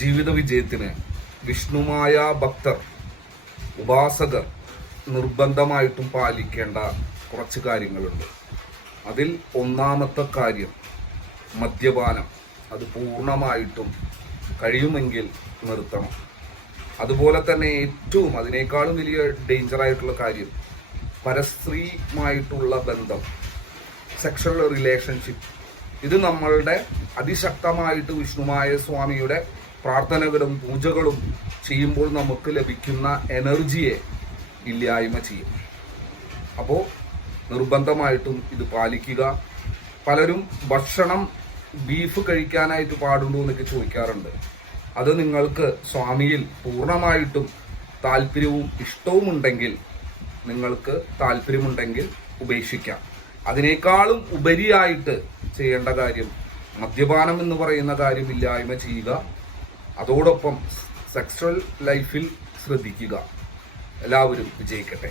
ജീവിത വിജയത്തിന് വിഷ്ണുമായ ഭക്തർ ഉപാസകർ നിർബന്ധമായിട്ടും പാലിക്കേണ്ട കുറച്ച് കാര്യങ്ങളുണ്ട്. അതിൽ ഒന്നാമത്തെ കാര്യം മദ്യപാനം. അത് പൂർണമായിട്ടും കഴിയുമെങ്കിൽ നിർത്തണം. അതുപോലെ തന്നെ ഏറ്റവും അതിനേക്കാളും വലിയ ഡേഞ്ചർ ആയിട്ടുള്ള കാര്യം പരസ്ത്രീയുമായിട്ടുള്ള ബന്ധം സെക്ഷൽ റിലേഷൻഷിപ്പ്. ഇത് നമ്മളുടെ അതിശക്തമായിട്ട് വിഷ്ണുമായ സ്വാമിയുടെ പ്രാർത്ഥനകളും പൂജകളും ചെയ്യുമ്പോൾ നമുക്ക് ലഭിക്കുന്ന എനർജിയെ ഇല്ലായ്മ ചെയ്യും. അപ്പോൾ നിർബന്ധമായിട്ടും ഇത് പാലിക്കുക. പലരും ഭക്ഷണം ബീഫ് കഴിക്കാനായിട്ട് പാടുണ്ടോ എന്നൊക്കെ ചോദിക്കാറുണ്ട്. അത് നിങ്ങൾക്ക് സ്വാമിയിൽ പൂർണമായിട്ടും താല്പര്യവും ഇഷ്ടവും ഉണ്ടെങ്കിൽ നിങ്ങൾക്ക് താല്പര്യമുണ്ടെങ്കിൽ ഉപേക്ഷിക്കാം. അതിനേക്കാളും ഉപരിയായിട്ട് ചെയ്യേണ്ട കാര്യം മദ്യപാനം എന്ന് പറയുന്ന കാര്യം ഇല്ലായ്മ ചെയ്യുക. അതോടൊപ്പം സെക്സ്വൽ ലൈഫിൽ ശ്രദ്ധിക്കുക. എല്ലാവരും വിജയിക്കട്ടെ.